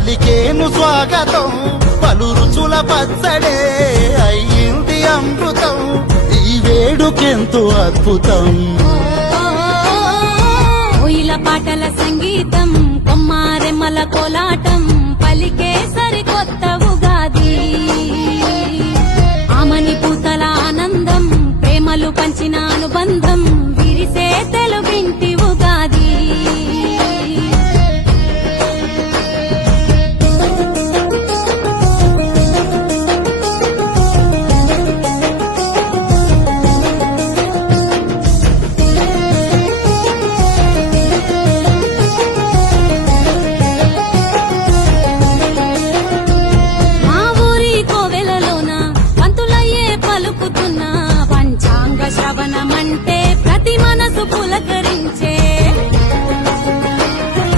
పలికేను స్వాగతం పలు రుచుల పచ్చడే అయ్యింది అమృతం ఈ వేడుకెంతో అద్భుతం కోయిల పాటల సంగీతం కొమ్మారెమ్మల కోలాటం